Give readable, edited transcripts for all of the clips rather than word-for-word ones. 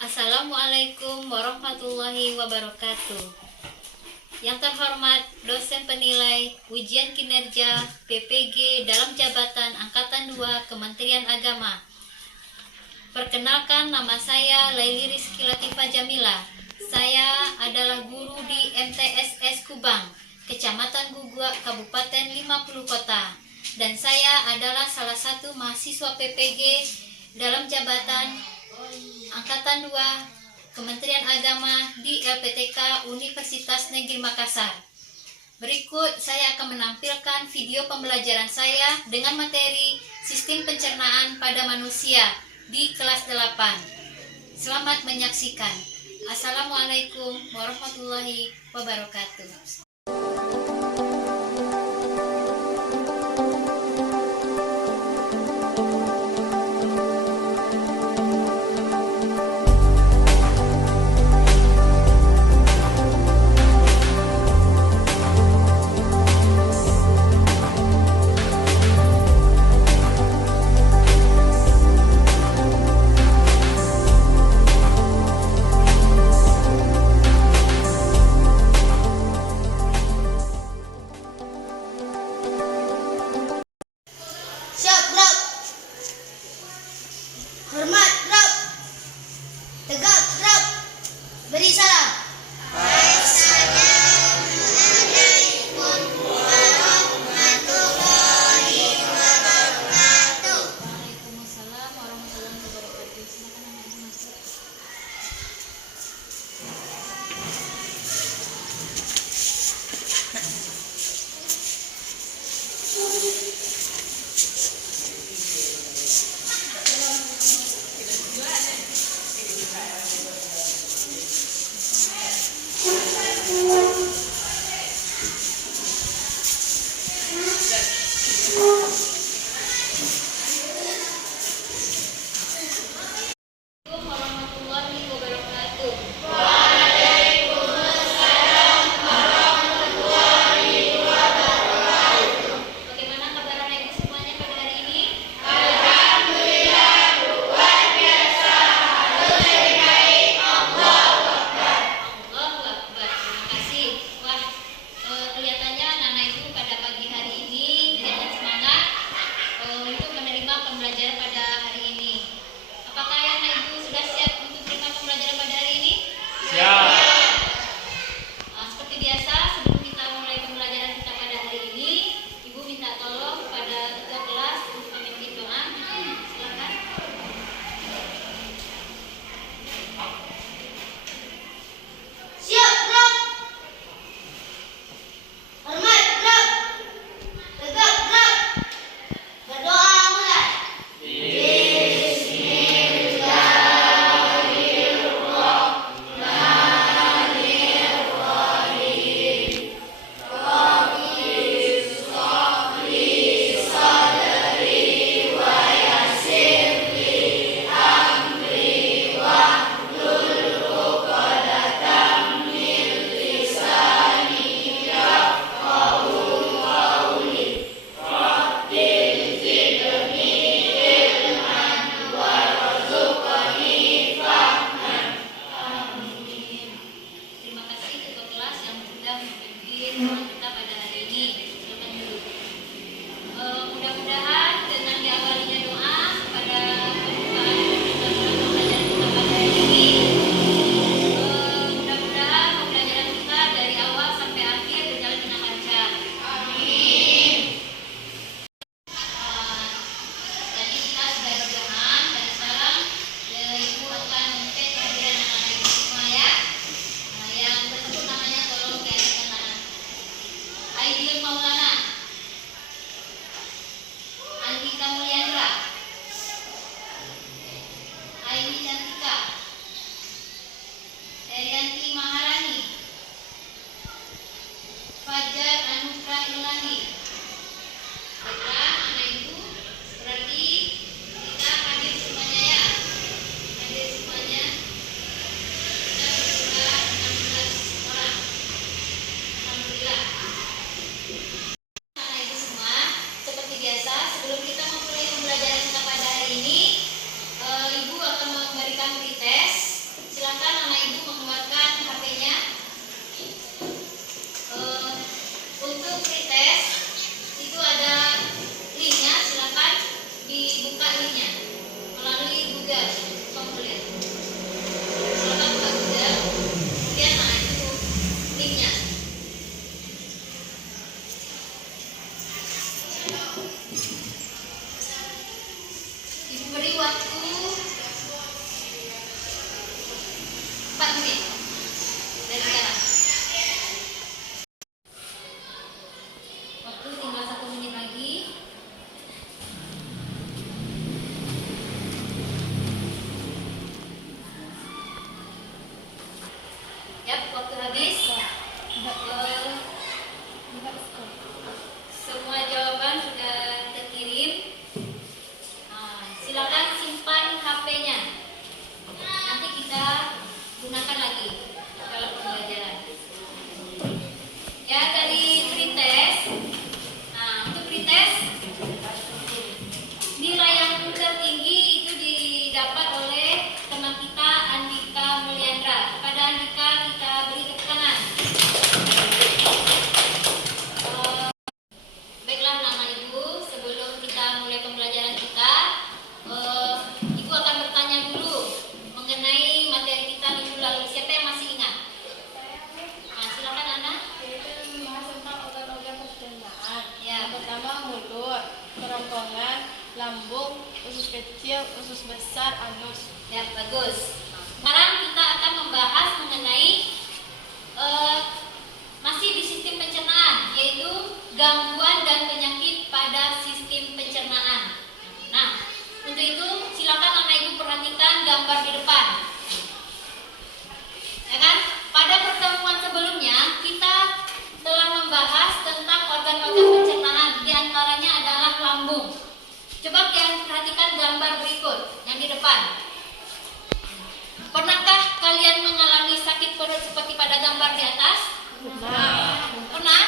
Assalamualaikum warahmatullahi wabarakatuh. Yang terhormat dosen penilai ujian kinerja PPG dalam jabatan Angkatan 2 Kementerian Agama. Perkenalkan, nama saya Laili Rizky Latifah Jamila. Saya adalah guru di MTSS Kubang, Kecamatan Gugua, Kabupaten 50 Kota. Dan saya adalah salah satu mahasiswa PPG dalam jabatan Angkatan 2 Kementerian Agama di LPTK Universitas Negeri Makassar. Berikut saya akan menampilkan video pembelajaran saya dengan materi Sistem Pencernaan pada Manusia di kelas 8. Selamat menyaksikan. Assalamualaikum warahmatullahi wabarakatuh. Semua jawaban sudah terkirim. Silakan simpan HP-nya. Nanti kita gunakan lagi dalam pembelajaran. Ya, dari pretest. Untuk pretest nilai yang tertinggi itu didapat oleh teman kita Andika Mulyandra. Kepada Andika kita beri tepuk tangan. Baiklah, nama Ibu, sebelum kita mulai pembelajaran kita, Ibu akan bertanya dulu mengenai materi kita minggu lalu. Siapa yang masih ingat? Silakan Ana. Yaitu membahas tentang organ-organ pencernaan. Ya. Yang pertama mulut, kerongkongan, lambung, usus kecil, usus besar, anus. Ya, bagus. Sekarang kita akan membahas mengenai masih di sistem pencernaan, yaitu gangguan dan penyakit pada sistem pencernaan. Nah, untuk itu silakan anak ibu perhatikan gambar di depan. Ya kan? Pada pertemuan sebelumnya kita telah membahas tentang organ-organ pencernaan, di antaranya adalah lambung. Coba kalian perhatikan gambar berikut yang di depan. Pernahkah kalian mengalami sakit perut seperti pada gambar di atas? Pernah? Pernah.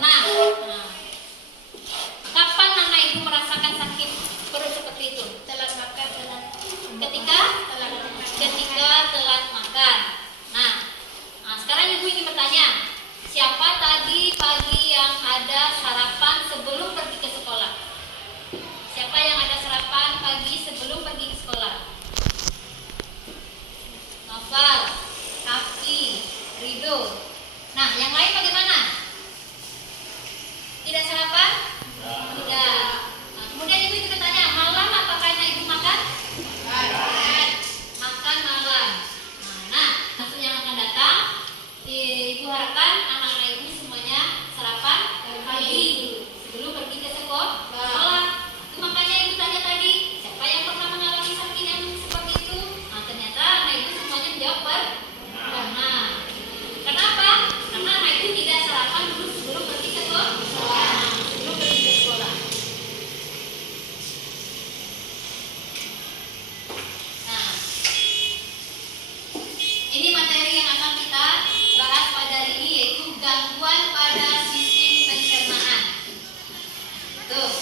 Nah, kapan anak ibu merasakan sakit perut seperti itu? Telat makan, Ketika telat makan. Nah, sekarang ibu ingin bertanya, siapa tadi pagi yang ada sarapan sebelum pergi ke sekolah? Siapa yang ada sarapan pagi sebelum pergi ke sekolah? Novel, Kaki, Rido. Nah, yang lain bagaimana? Tidak sarapan? Tidak. Nah, kemudian ibu juga tanya, malam apakah ibu makan? Makan malam. Nah, waktu yang akan datang, ibu harapkan anak-anak ibu semuanya sarapan pagi sebelum pergi ke sekolah. Itu makanya ibu tanya tadi, siapa yang pernah mengalami sakit yang seperti itu? Nah, ternyata anak ibu semuanya menjawab pernah. Kenapa? Karena anak ibu tidak sarapan dulu sebelum pergi ke sekolah. Nah, ini materi yang akan kita bahas pada hari ini, yaitu gangguan pada sistem pencernaan. Tuh.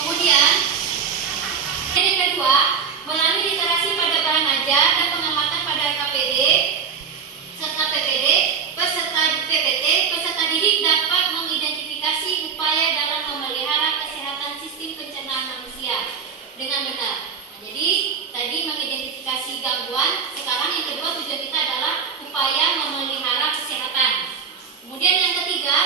Kemudian yang kedua, melalui literasi pada bahan ajar dan pengamatan pada RKPD serta PPD, peserta didik dapat mengidentifikasi upaya dalam memelihara kesehatan sistem pencernaan manusia dengan benar. Nah, jadi tadi mengidentifikasi gangguan, sekarang yang kedua tujuan kita adalah upaya memelihara kesehatan. Kemudian yang ketiga,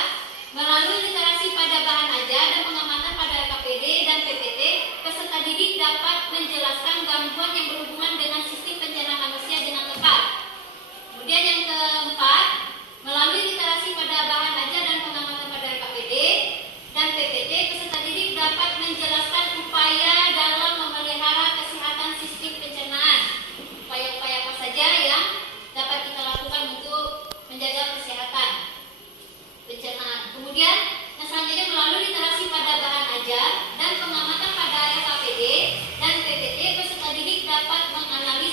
melalui literasi pada bahan ajar dan pengamatan pada RKPD dan PPT, peserta didik dapat menjelaskan gangguan yang berhubungan dengan sistem pencernaan manusia dengan tepat. Kemudian yang keempat, melalui literasi pada bahan ajar dan pengamatan pada RKPD dan PPT, peserta didik dapat menjelaskan upaya dalam memelihara kesehatan sistem pencernaan. Upaya-upaya apa saja yang dapat kita lakukan untuk menjaga kesehatan pencernaan. Kemudian yang selanjutnya, melalui literasi pada bahan ajar dan pengamatan pada RKPD dan PPT, peserta didik dapat menganalisis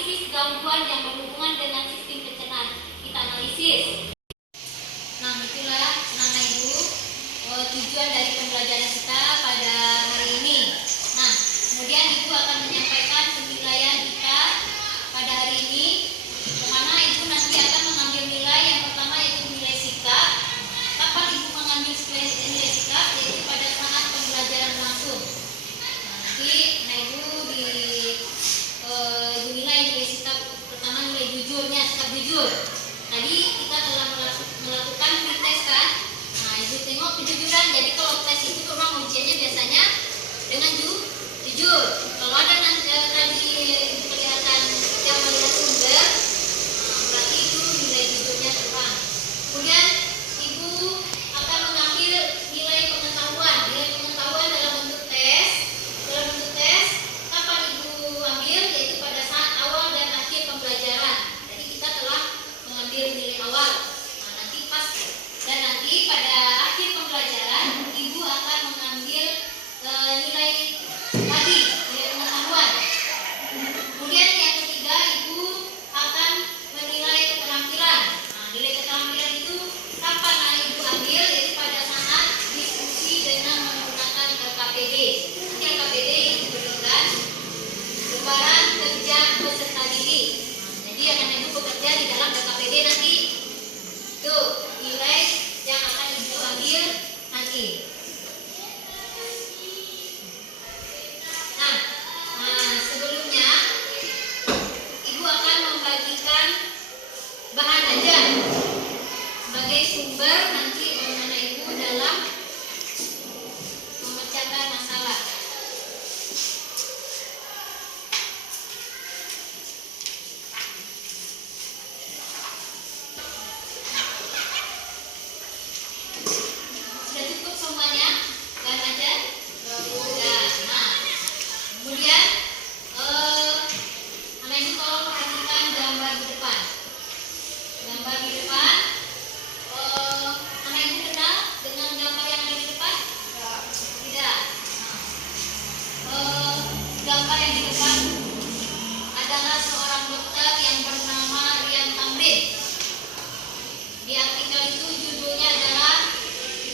Di artikel itu judulnya adalah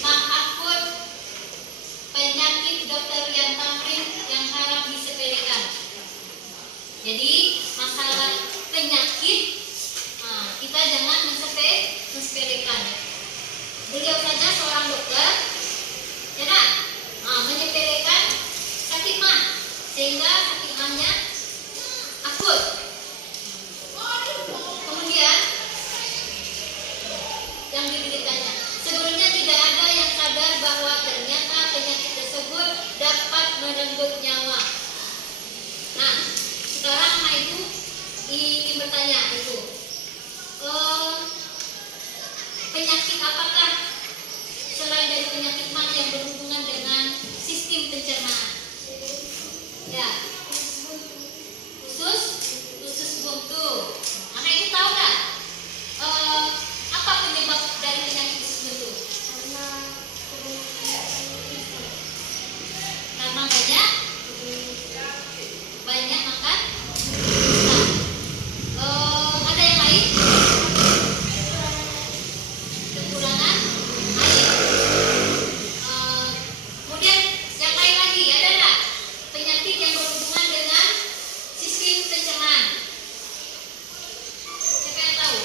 Mah Akut, penyakit Dr. Rian Tamrin yang harap disepelekan. Jadi masalah penyakit kita jangan mensepelekan. Beliau saja seorang dokter, ya kan? Menyepelekan sakit mah, sehingga sakit mahnya akut. Kemudian yang dideritanya, sebelumnya tidak ada yang sadar bahwa ternyata penyakit tersebut dapat merenggut nyawa. Nah, sekarang anak ibu ingin bertanya itu, penyakit apakah selain dari penyakit mah yang berhubungan dengan sistem pencernaan? Ya, usus buntu. Anak ibu tahu nggak apa penyebab dari penyakit usus buntu? Karena banyak makan. Ada yang lain? Kekurangan air. Kemudian yang lain lagi ada nggak penyakit yang berhubungan dengan sistem pencernaan? Siapa yang tahu?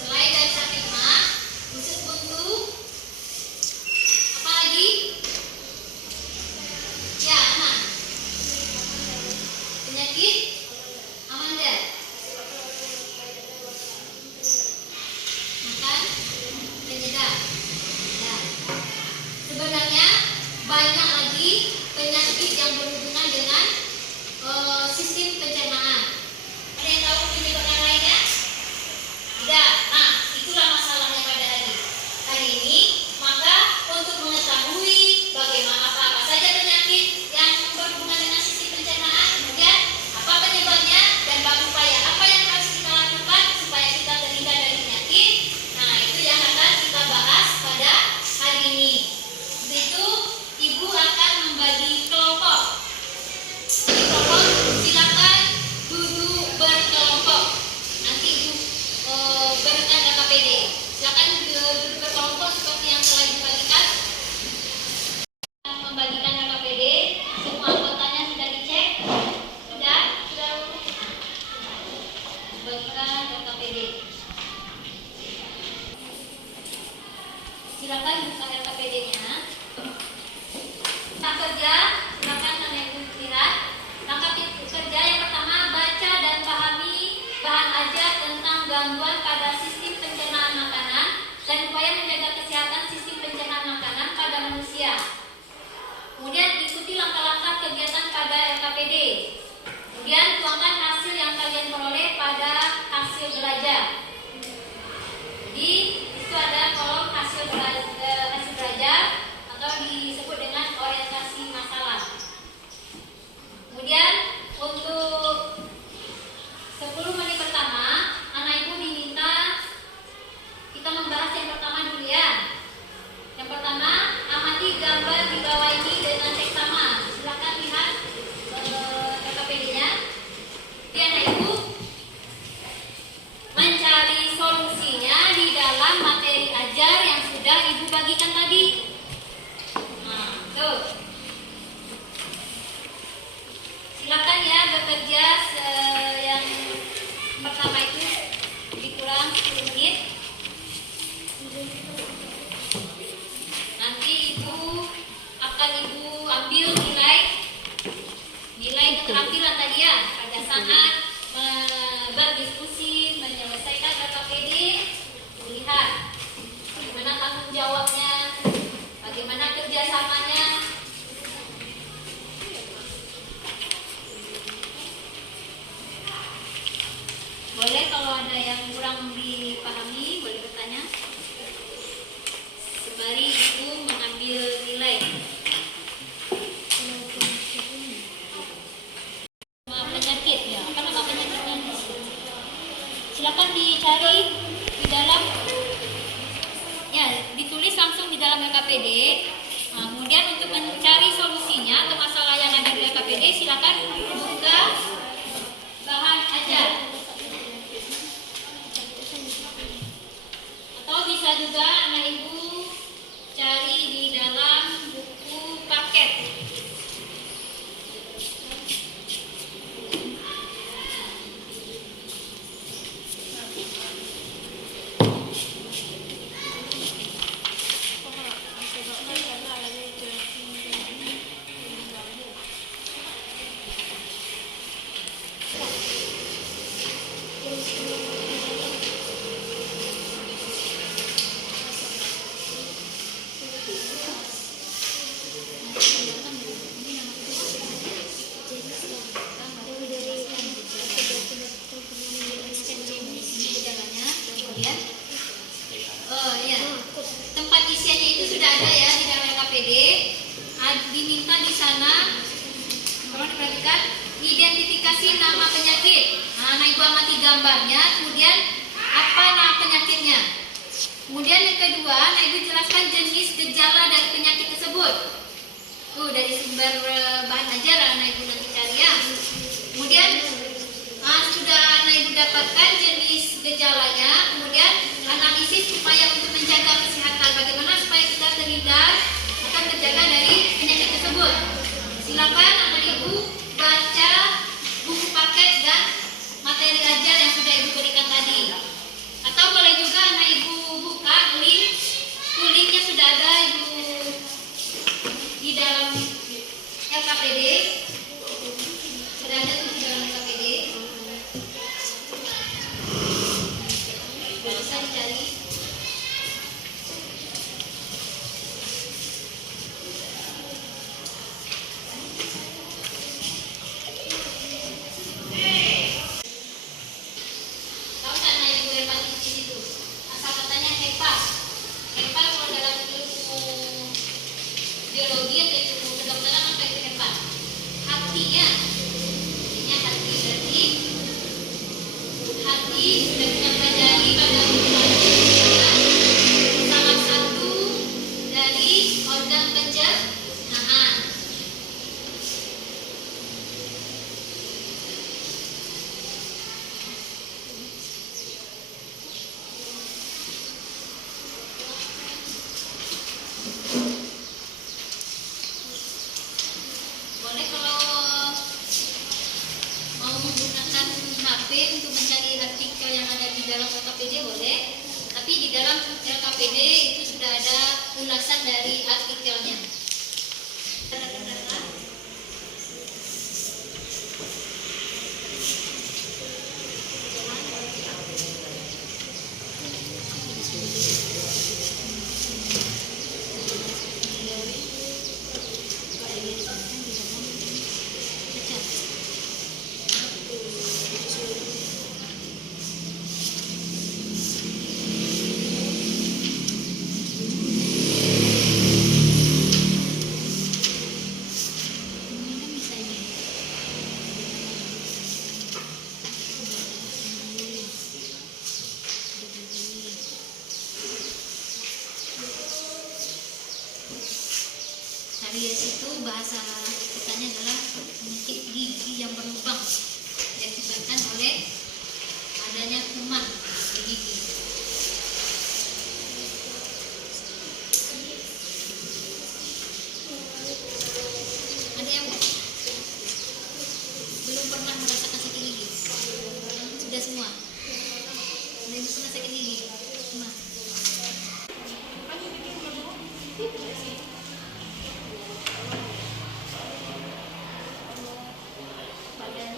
Selain dari sakit mah, usus buntu, apa lagi? Ya, aman. Penyakit Amanda. Makan penyedap. Ya. Sebenarnya banyak lagi penyakit yang berhubungan dengan sistem pencernaan. Ada yang tahu penyebab yang lainnya? Tidak. Nah, itulah masalahnya pada hari ini. Maka untuk mengetahui bagaimana apa saja penyakit yang berhubungan dengan sistem pencernaan, kemudian apa penyebabnya dan upaya apa yang harus kita lakukan supaya kita terhindar dari penyakit. Nah, itu yang akan kita bahas pada hari ini. Untuk itu, ibu akan membagi kelompok. Di kelompok silakan duduk berkelompok. Nanti ibu berikan KKPD. Silakan duduk berkelompok seperti yang telah dibagikan. Membagikan KKPD, semua anggotanya sudah dicek. Sudah. Bagikan KKPD. Silakan buka KKPD-nya. Langkah kerja, silakan kalian lihat. Langkah kerja yang pertama, baca dan pahami bahan ajar tentang gangguan pada sistem pencernaan makanan dan upaya menjaga kesehatan sistem pencernaan makanan pada manusia. Kemudian ikuti langkah-langkah kegiatan pada LKPD. Kemudian tuangkan hasil yang kalian peroleh pada hasil belajar. Jadi itu ada kolom hasil belajar atau disebut dengan orientasi masalah. Kemudian untuk 10 menit pertama, anak ibu diminta kita membahas yang pertama dulu ya. Yang pertama, amati gambar di bawah ini dengan seksama. Silakan lihat KKPD-nya. Jadi anak ibu mencari solusinya di dalam materi ajar yang sudah ibu bagikan tadi. Nah, tuh. Silakan ya bekerja yang pertama itu dikurang 10 menit. Nanti ibu akan ambil nilai keterampilan tadi ya pada saat berdiskusi menyelesaikan KKPD. Lihat bagaimana tanggung jawabnya, bagaimana kerjasamanya. Boleh kalau ada yang kurang dipahami, boleh bertanya. Sembari ibu mengambil nilai. Penyakit ya, apa nama penyakitnya? Silakan dicari di dalam, ya ditulis langsung di dalam LKPD. Nah, kemudian untuk mencari solusinya atau masalah yang ada di LKPD, silakan buka bahan ajar. Ibu amati gambarnya, kemudian apa penyakitnya. Kemudian yang kedua, anak Ibu jelaskan jenis gejala dari penyakit tersebut. Dari sumber bahan ajaran anak Ibu nanti cari ya. Kemudian sudah anak Ibu dapatkan jenis gejalanya, kemudian analisis upaya untuk menjaga kesehatan. Bagaimana supaya kita terhindar atau terjaga dari penyakit tersebut. Silakan anak Ibu baca buku paket dan materi ajar yang sudah Ibu berikan tadi. Atau boleh juga anak Ibu buka linknya sudah ada Ibu di dalam LKPD. Sudah ada di dalam LKPD. Bisa dicari. Tahu kan anak Ibu hepatitis itu? Asal katanya hepa. Hepa kalau dalam ilmu biologi atau ilmu kedokteran apa itu hepa? Hatinya. Artinya hati berarti hati sudah kita pelajari pada salah satu dari organ pencernaan. Boleh kalau mau menggunakan HP untuk mencari artikel yang ada di dalam LKPD boleh, tapi di dalam LKPD itu sudah ada ulasan dari artikelnya. Karies itu bahasa kitanya adalah penyakit gigi yang berlubang yang disebabkan oleh adanya kuman di gigi. Ada yang belum pernah merasakan sakit gigi? Sudah semua? Ada yang pernah sakit gigi? Semua? Pada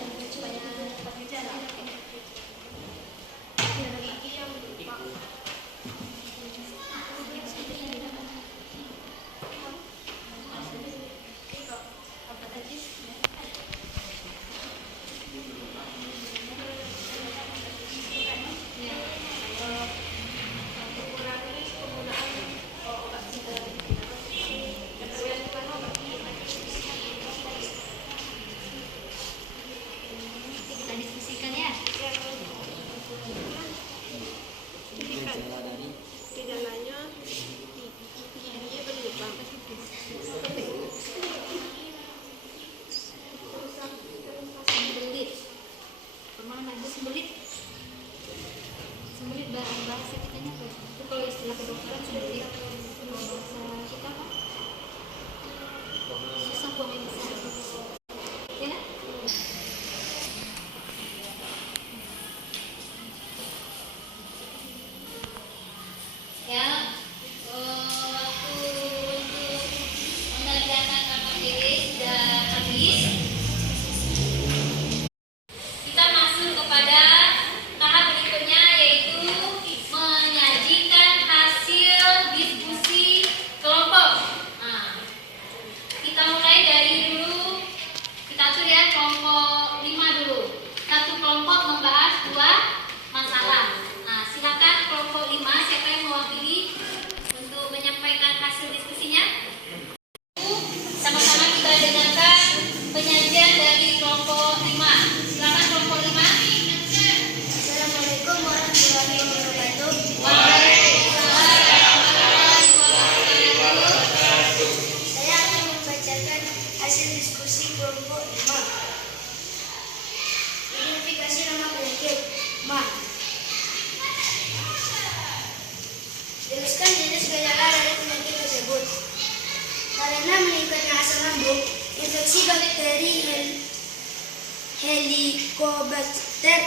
Helicobacter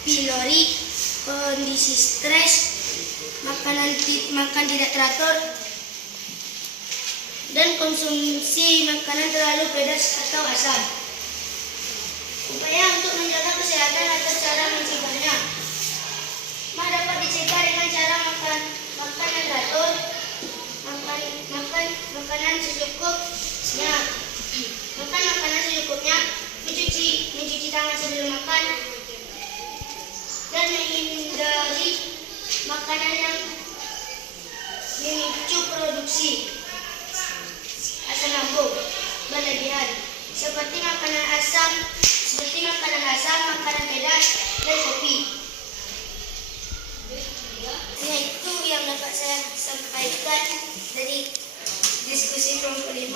pylori, kondisi stres, makan tidak teratur, dan konsumsi makanan terlalu pedas atau asam. Upaya untuk menjaga kesehatan atau cara mencegahnya. MA dapat dicegah dengan cara makan yang teratur, makan makanan secukupnya, mencuci tangan sebelum makan, dan menghindari makanan yang memicu produksi asam lambung berlebihan, seperti makanan asam, makanan pedas, dan kopi. Nah, itu yang dapat saya sampaikan dari diskusi kelompok 5.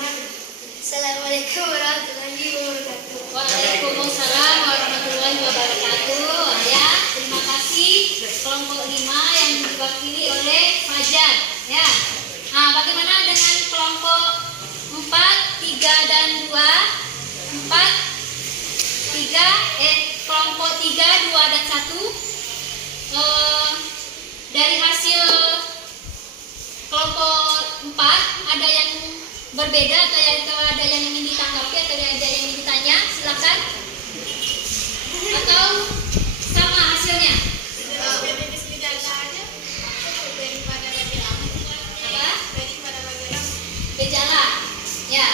Assalamualaikum warahmatullahi wabarakatuh. Waalaikumsalam warahmatullahi wabarakatuh. Ya, terima kasih kelompok 5 yang diwakili oleh Fajar. Ya. Nah, bagaimana dengan kelompok 4, 3 dan 2? Kelompok 3, 2 dan 1. Dari hasil kelompok 4 ada yang berbeda atau ada yang ingin ditanggapi atau ada yang ingin ditanya? Silakan. Atau sama hasilnya? Gejala. Ya,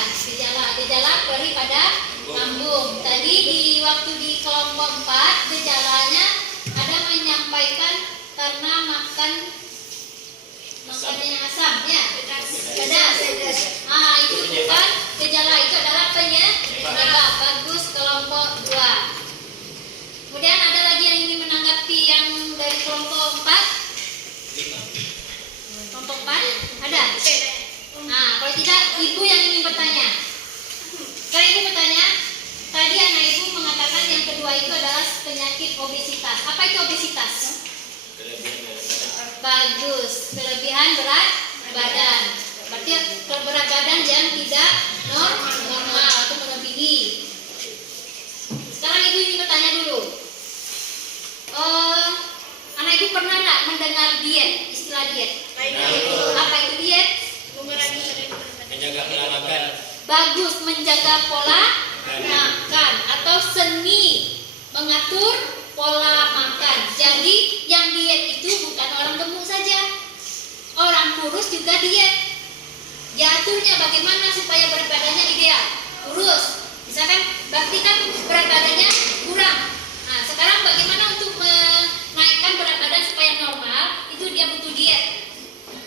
gejala perih pada lambung. Tadi waktu di kelompok 4 gejalanya ada menyampaikan karena makanan yang asam, ya, pedas. Itu bukan gejala, itu adalah penyebab. Bagus, kelompok 2. Kemudian ada lagi yang ingin menanggapi yang dari kelompok 4? Kelompok 4 ada? Kalau tidak, ibu yang ingin bertanya. Kalau ibu bertanya, tadi anak ibu mengatakan yang kedua itu adalah penyakit obesitas. Apa itu obesitas? Bagus, kelebihan berat badan. Berarti berat badan yang tidak normal atau melebihi. Sekarang ibu ingin bertanya dulu. Anak ibu pernah nggak mendengar diet, istilah diet? Apa itu diet? Menjaga pola makan. Bagus, menjaga pola makan atau seni mengatur pola makan. Jadi yang diet itu bukan orang gemuk saja, orang kurus juga diet. Diaturnya bagaimana supaya berat badannya ideal, kurus. Misalkan berarti kan berat badannya kurang. Nah, sekarang bagaimana untuk menaikkan berat badan supaya normal? Itu dia butuh diet.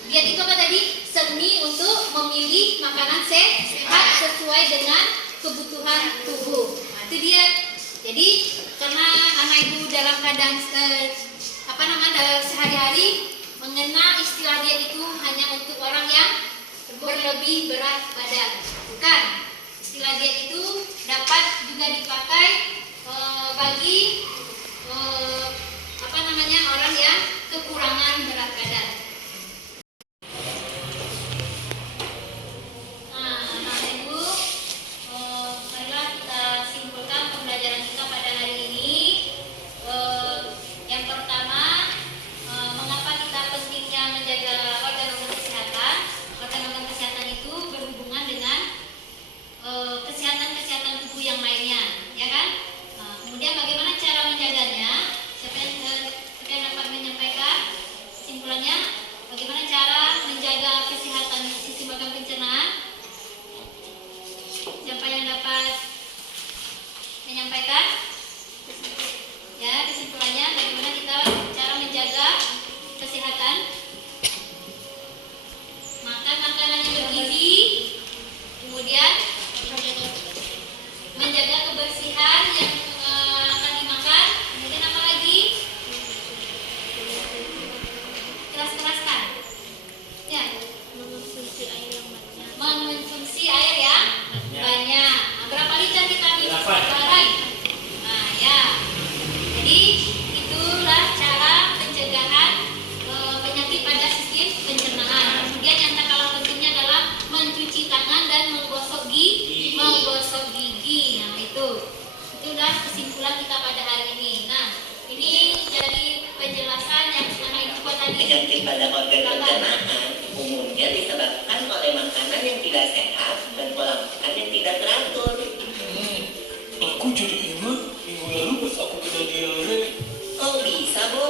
Diet itu apa tadi? Seni untuk memilih makanan sehat sesuai dengan kebutuhan tubuh. Itu diet. Jadi karena anak ibu dalam keadaan sehari-hari mengenal istilah diet itu hanya untuk orang yang berlebih berat badan. Bukan. Istilah diet itu dapat juga dipakai bagi orang yang kekurangan berat badan. Kesehatan tubuh yang lainnya, ya kan? kesimpulan kita pada hari ini. Nah, ini jadi penjelasan yang sama ibu tadi. Penyakit pada organ pencernaan umumnya disebabkan oleh makanan yang tidak sehat dan pola makan yang tidak teratur. Aku jadi ingat minggu lalu pas aku kena diare. Kok bisa, Bu?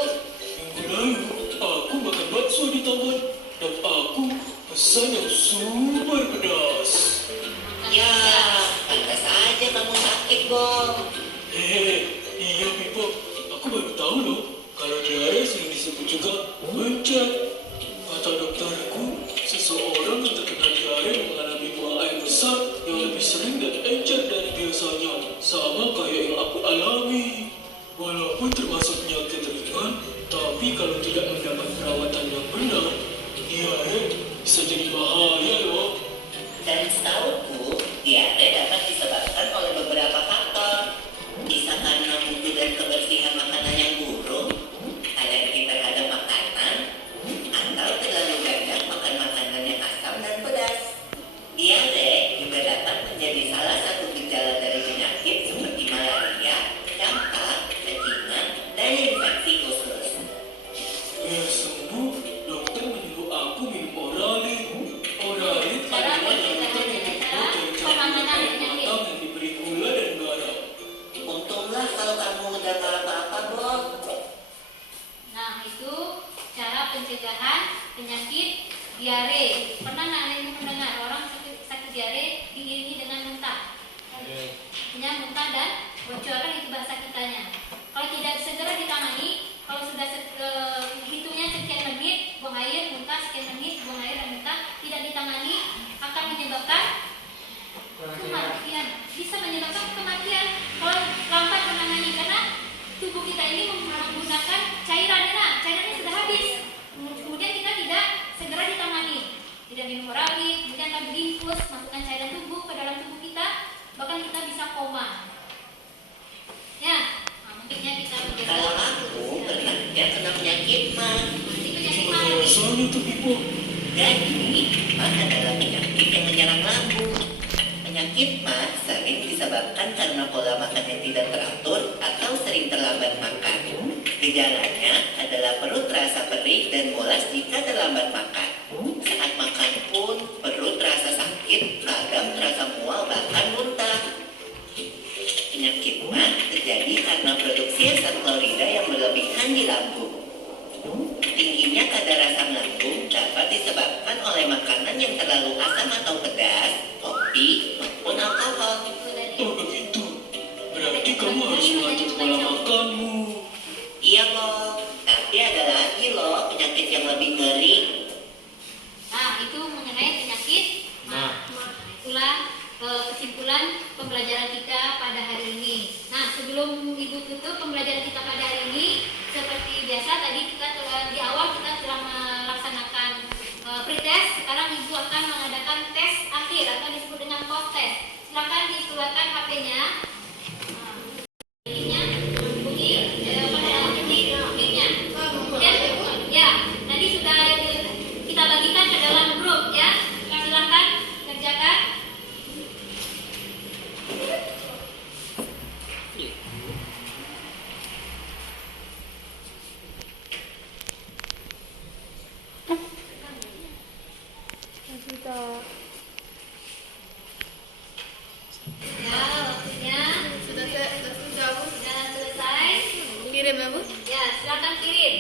Minggu lalu aku makan bakso di taman dan aku pesan yang super pedas. Ya, pantas aja kamu sakit, Bob. Iya Pipo, aku baru tahu loh kalau diare sering disebut juga mencet. Kata dokterku, seseorang yang terkena diare mengalami buang air besar yang lebih sering dan encer dari biasanya, sama kayak yang aku alami. Walaupun termasuk penyakit ringan, tapi kalau tidak mendapat perawatan yang benar, diare bisa jadi bahaya loh. Dan setahuku, diare dapat disebabkan oleh beberapa faktor. Bisa karena mutu dan kebersihan makanan yang buruk, alergi terhadap makanan, atau terlalu banyak makan makanan yang asam dan pedas. Diare juga dapat menjadi salah satu gejala dari penyakit seperti malaria, campak, cacingan, dan infeksi usus. Biar sembuh, dokter menyuruh aku minum Oralit. Oralit adalah larutan yang dibuat dari campuran air matang yang diberi gula dan garam. Untunglah kalau kamu udah gak apa-apa, Bob. Nah, itu cara pencegahan penyakit diare. Pernah nggak ibu mendengar orang sakit diare diiringi dengan muntah? Artinya muntah dan bocor, kan itu bahasa kitanya. Kalau tidak segera ditangani, kalau sudah hitungnya sekian menit, buang air, muntah, sekian menit, buang air dan muntah, tidak ditangani akan menyebabkan kematian. Bisa menyebabkan kematian kalau lambat menangani, karena tubuh kita ini menggunakan cairannya sudah habis. Kemudian kita tidak segera ditangani, tidak minum Oralit, kemudian kami diinfus, masukkan cairan tubuh ke dalam tubuh kita, bahkan kita bisa koma. Ya, mungkinnya kita Kalau aku pernahnya kena penyakit mah. Gimana rasanya tuh Pipo? Jadi, mah adalah penyakit yang menyerang lambung. Penyakit mah sering disebabkan karena pola makan yang tidak teratur atau sering terlambat makan. Gejalanya adalah perut terasa perih dan mulas jika terlambat makan. Saat makan pun perut terasa sakit, kadang terasa mual bahkan muntah. Penyakit mah terjadi karena produksi asam klorida yang berlebihan di lambung. Tingginya kadar asam lambung dapat disebabkan oleh makanan yang terlalu asam atau pedas, kopi, maupun alkohol. Oh begitu, berarti kamu harus mengatur pola makanmu. Iya, Bob. Tapi ada lagi loh penyakit yang lebih ngeri. Nah, itu mengenai penyakit. Itulah kesimpulan pembelajaran kita pada hari ini. Nah, sebelum Ibu tutup pembelajaran kita pada hari ini, seperti biasa tadi kita di awal kita telah melaksanakan pretest. Sekarang Ibu akan mengadakan tes akhir atau disebut dengan post test. Silakan dikeluarkan HP-nya. Ini bunyi mic-nya. Kemudian ya, nanti sudah kita bagikan ke dalam grup ya. Silakan kerjakan. Ya, waktunya Sudah Bu. sudah selesai. Kirim ya Bu. Ya, silakan kirim.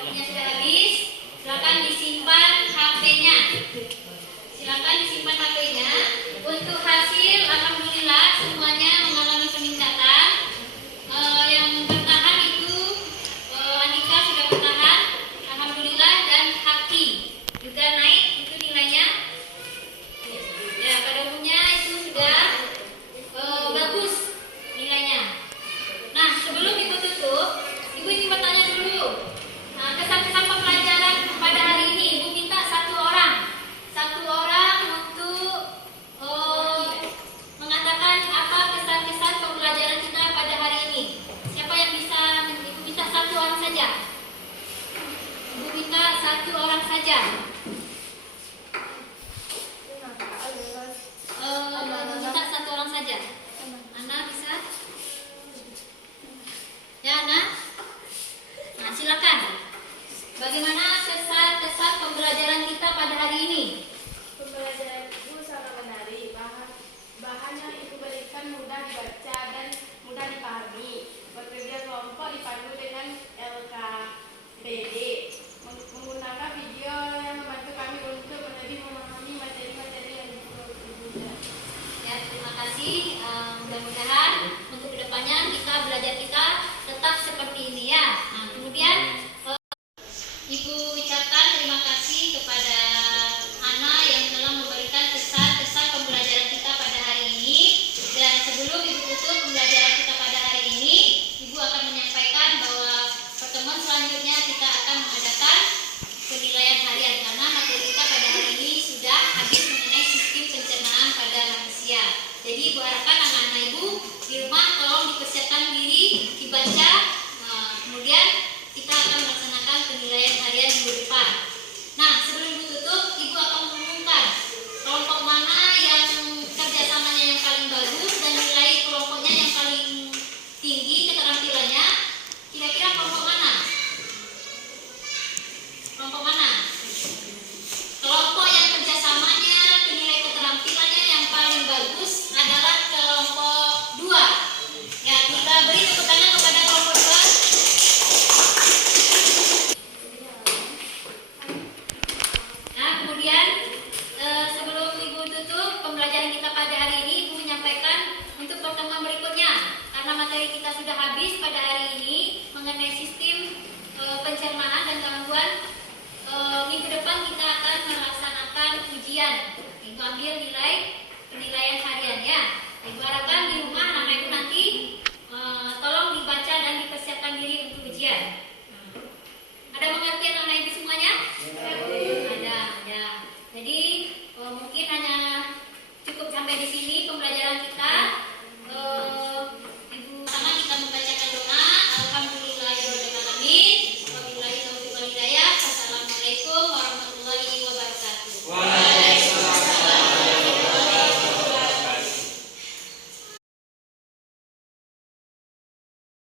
Waktunya sudah habis. Silakan disimpan HP-nya. Silakan disimpan HP-nya. Untuk hasil, alhamdulillah semuanya mengalami peningkatan. Yang bertahan itu Andika sudah bertahan, alhamdulillah, dan Haki juga naik itu nilainya. Ya, pada umumnya itu sudah bagus nilainya. Nah, sebelum Ibu tutup, Ibu ingin bertanya dulu. Kesan-kesan pembelajaran pada hari ini, Ibu minta satu orang belajar kita tetap seperti ini ya. Nah, kemudian Ibu ucapkan terima kasih kepada Ana yang telah memberikan kesan-kesan pembelajaran kita pada hari ini. Dan sebelum Ibu tutup pembelajaran kita pada hari ini, Ibu akan menyampaikan bahwa pertemuan selanjutnya kita akan mengadakan penilaian harian karena materi kita pada hari ini sudah habis mengenai sistem pencernaan pada manusia. Jadi Ibu harapkan anak-anak Ibu di rumah tolong dipersiapkan diri, dibaca, kemudian kita akan melaksanakan penilaian harian minggu depan. Nah, sebelum Ibu tutup, Ibu akan mengumumkan kelompok mana yang kerjasamanya yang paling bagus dan nilai kelompoknya yang paling tinggi keterampilannya. Kira-kira kelompok mana? Kelompok mana? Kelompok yang kerjasamanya, nilai keterampilannya yang paling bagus adalah kelompok 2. Ya, kita beri tepuk tangan kepada kelompok 2. Nah, kemudian sebelum Ibu tutup pembelajaran kita pada hari ini, Ibu menyampaikan untuk pertemuan berikutnya. Karena materi kita sudah habis pada hari ini mengenai sistem pencernaan dan gangguan. Minggu depan kita akan melaksanakan ujian. Ibu ambil nilai penilaian harian ya. Ibu harapkan di rumah